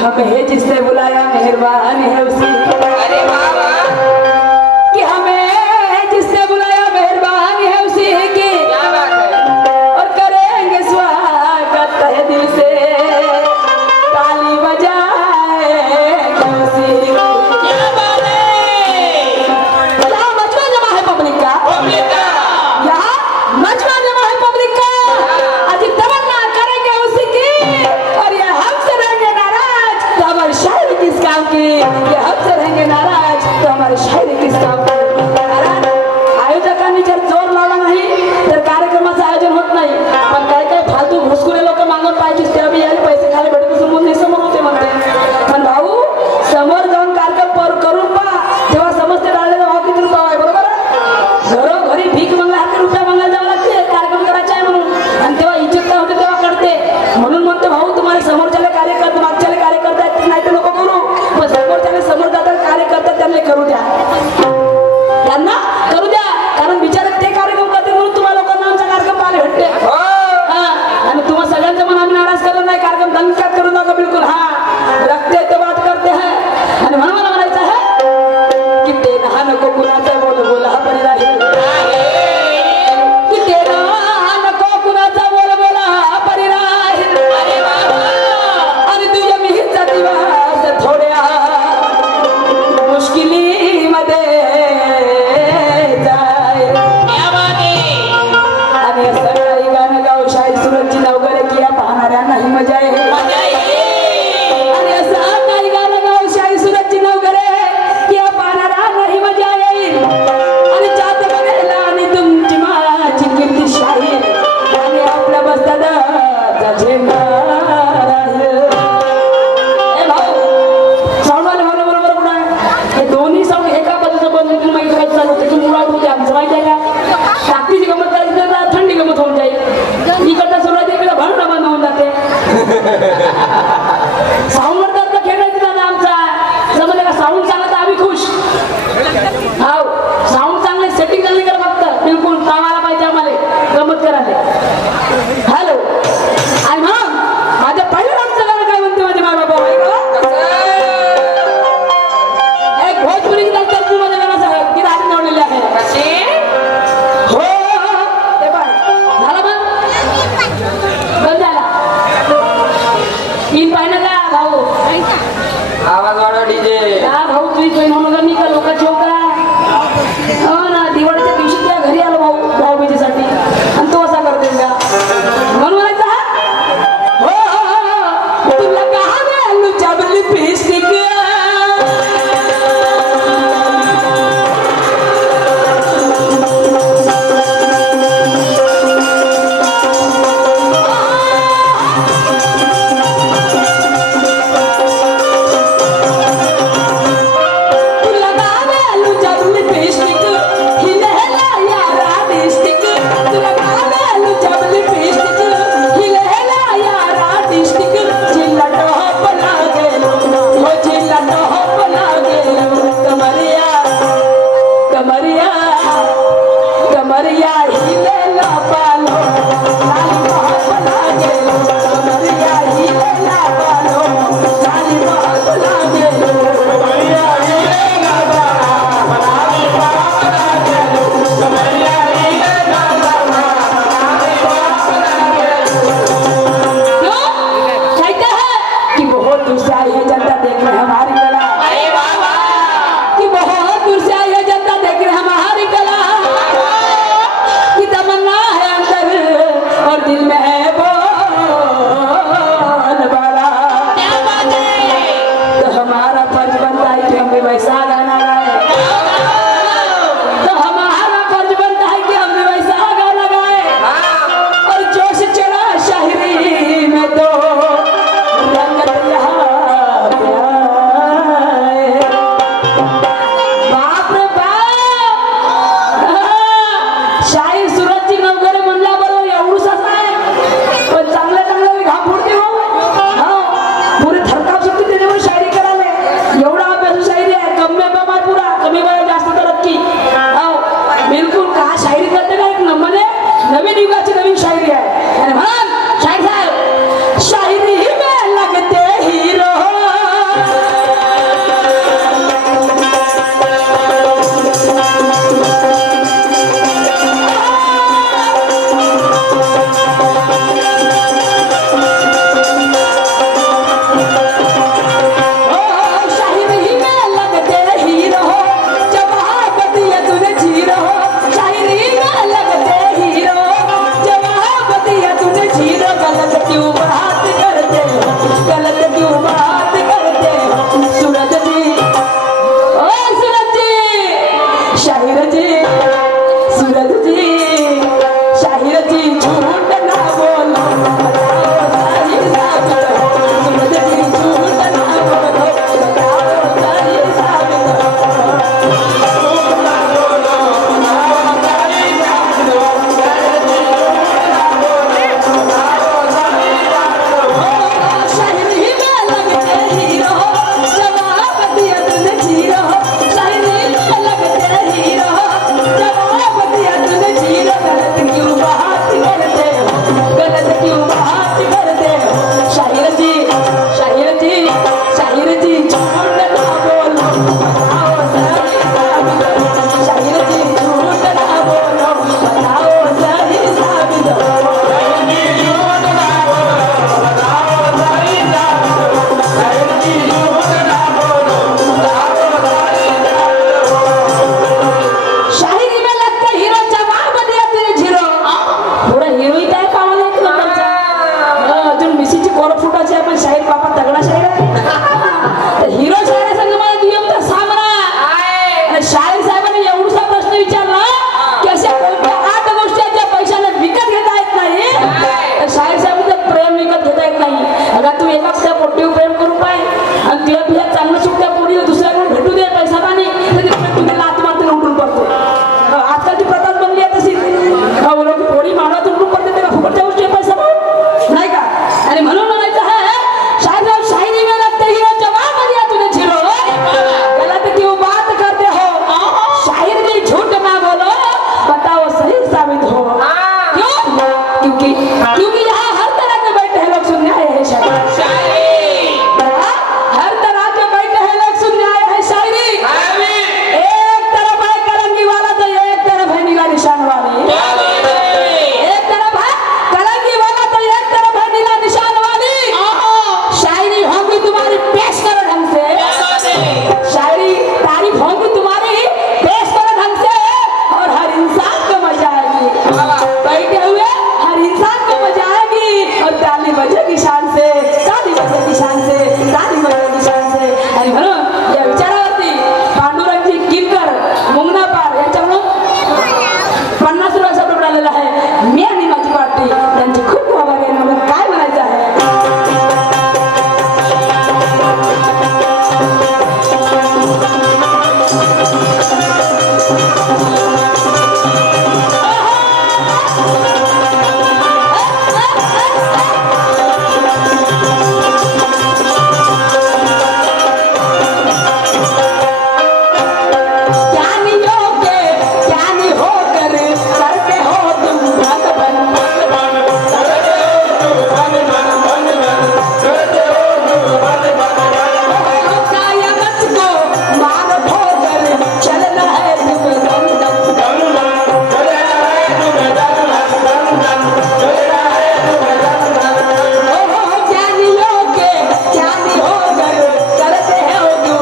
हमें जिसने बुलाया मेहरबान है उसी। अरे वाह वाह, कि हमें जिसने बुलाया मेहरबान है उसी की। क्या बात है। और करेंगे स्वागत तहे दिल से, ताली बजाएंगे उसी की। क्या बात है। यहाँ मजमा जमा है पब्लिक का, पब्लिक का, यहाँ मजमा जमा है पब्लिक का। आज तमन्ना करेंगे उसी की, और ये हमसे रहेंगे नाराज तो हमारी शायरी किस काम की। ये हमसे रहेंगे नाराज तो हमारी शायरी किस काम की। कारण आयोजकांनी जर जोर लावला नाही तर कार्यक्रमाचं आयोजन होत नाही। पण काय काय फालतू घुसखोरे लोक मागून पाहिजे ते अभि यायला पैसे खाली भेटत समोर नाही समोर होते म्हणते। पण भाऊ समोर जाऊन कार्यक्रम करून पहा, तेव्हा समजते डाळलेला भाव किती रुपये आहे। बरोबर आहे? घरोघरी भीक मंगला हाती रुपया मंगायला जावं लागते कार्यक्रम करायचा आहे म्हणून, आणि तेव्हा इज्जत काय होते तेव्हा कळते। म्हणून म्हणते भाऊ तुम्हाला समोरच्याला कार्यकर्ते मागच्याला कार्यकर्ते आहेत नाही तर नको करू, पण समोरच्याला समोर जातात कार्यकर्ते त्यांना करू द्या, त्यांना करू द्या। कारण बिचारे ते कार्यक्रम करते म्हणून तुम्हाला लोकांना आमचा कार्यक्रम पाहायला भेटते। हो, हा, आणि तुम्हा सगळ्यांचं मन आम्ही नाराज करत नाही, कार्यक्रम दंगत करू नका बिलकुल। हा, रखते तो बात करते हैं। आणि म्हणून मला म्हणायचं आहे की ते नहा नको कुणाचा बोल बोला परी राहील, की ते नहा नको कुणाचा बोल बोला परी राहील। अरे वाह वाह, आणि तुझ्या मिहीचा दिवस थोड्या मुश्किलीमध्ये जाईल। क्या बात है। आणि असं काही गाणं गाऊ शाही सुरतची नवगरे किया पाहणाऱ्या नाही मजा आहे। मजा येईल. आणि असं काही गाणं गाऊ शाही सुरतची नवगरे किया पाहणाऱ्या नाही मजा येईल। आणि जात बघायला आणि तुमची माझी कीर्ती शाही, आणि आपल्या बस्तादाचा झेंडा राहील। ए भाऊ, साऊंडवाले भाऊ बरोबर कुठं आहे? हे दोन्ही साऊंड एका बाजूचं बंद होतील, माहिती काय चालू त्याची मुळात होते आमचं माहिती आहे का? ताकदीची गमत करायची तर थंडी गमत होऊन जाईल, इकडचा सुरुवात इकडे भरणं बंद होऊन जाते। बीसीची कोरफुटाची आहे पण शाहीर बापा तगडा शाहीर आहे हिरो शाहीर संघ मला नियम तर सामना आणि शाहीर साहेबांनी एवढा प्रश्न विचारला की अशा कोणत्या 8 गोष्टी आहेत ज्या पैशाने विकत घेता येत नाही तर शाहीर साहेबांचं प्रेम विकत घेता येत नाही अगं तू एका त्या पोटीवर प्रेम करून पाय आणि तिला तुझ्या चांगलं सुट्ट्या पोटी दुसऱ्याकडून भेटू दे पैसा पाणी तर तिकडे तुम्ही लात मारते उठून पडतो आजकाल ती प्रथाच बनली आहे तशी लोक पोळी मानवात उठून पडते त्याला फुकटच्या गोष्टी पैसा पाहू नाही का आणि म्हणून म्हणायचं है शाहीर शायरी में लगते हीरो जवाब दिया तूने झीरो गलत क्यों बात करते हो शायर भी झूठ ना बोलो बताओ सही साबित हो क्यों क्योंकि यहाँ हर तरह के बैठे हैं लोग सुनने आए हैं शायरी हर तरह के बैठे हैं लोग सुनने आए हैं शायरी एक तरफ है कलंगी वाला तो एक तरफ है नीला निशान वाली एक तरफ है कलंगी वाला तो एक तरफ है नीला निशान वाली शायरी होगी तुम्हारी पेश करो ढंग से शायरी तारीफ होगी तुम्हारी पेश करो ढंग से और हर इंसान को मजा आएगी बैठे हुए हर इंसान को मजा आएगी और ताली बजेगी शान से ताली बजेगी शान से ताली बजेगी शान से आणि म्हणून या विचारावरती पांडुरंगजी किरकर मुंगनापार यांच्याकडून 50 रुपये शब्द मिळालेला आहे मी आणि माझी पार्टी त्यांचे खूप आभार आहे मला काय म्हणायचं आहे ज्ञानी होकर करते हो तुम भगवान कायमत को मार ठोकर चलना है तुम ज्ञानियों के ज्ञानी होकर करते हो तुम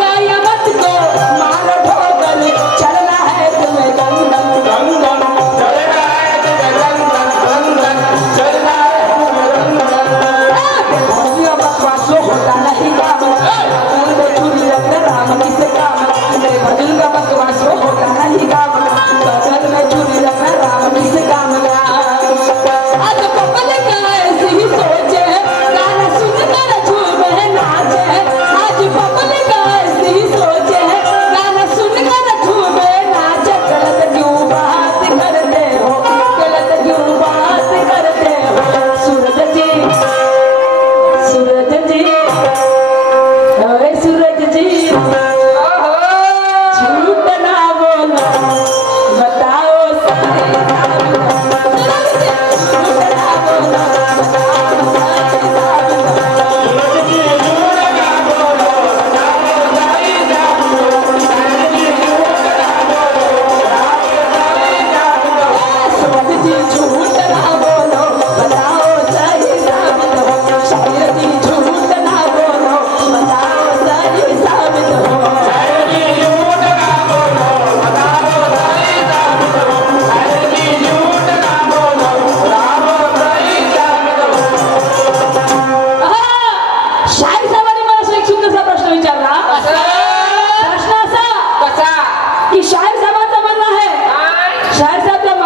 कायमत को मार ठोकर चलना है तुम्हें बकवासों होता नहीं काम उनको चूरी रखना राम किसे काम मेरे भजन का बकवासों होता नहीं काम बदल में चूरी रखना राम किसे काम आज पपल का ऐसी ही सोचे गाना सुनकर झूमे नाचे आज पपल का ऐसी ही सोचे गाना सुनकर झूमे नाचे गलत क्यों बात करते हो गलत क्यों बात करते हो सूरज जी अरे सूरज जी झूठ ना बोलो बताओ सही झूठ ना बोलो सूरज जी झूठ ना बोलो बताओ सही साबित हो शायर जी झूठ ना बोलो बताओ सही साबित हो शाहीर साहेबांनी मला एक सुंदरसा प्रश्न विचारला प्रश्न असा की शाहीर साहेबांचं म्हणणं आहे शाहीर साहेब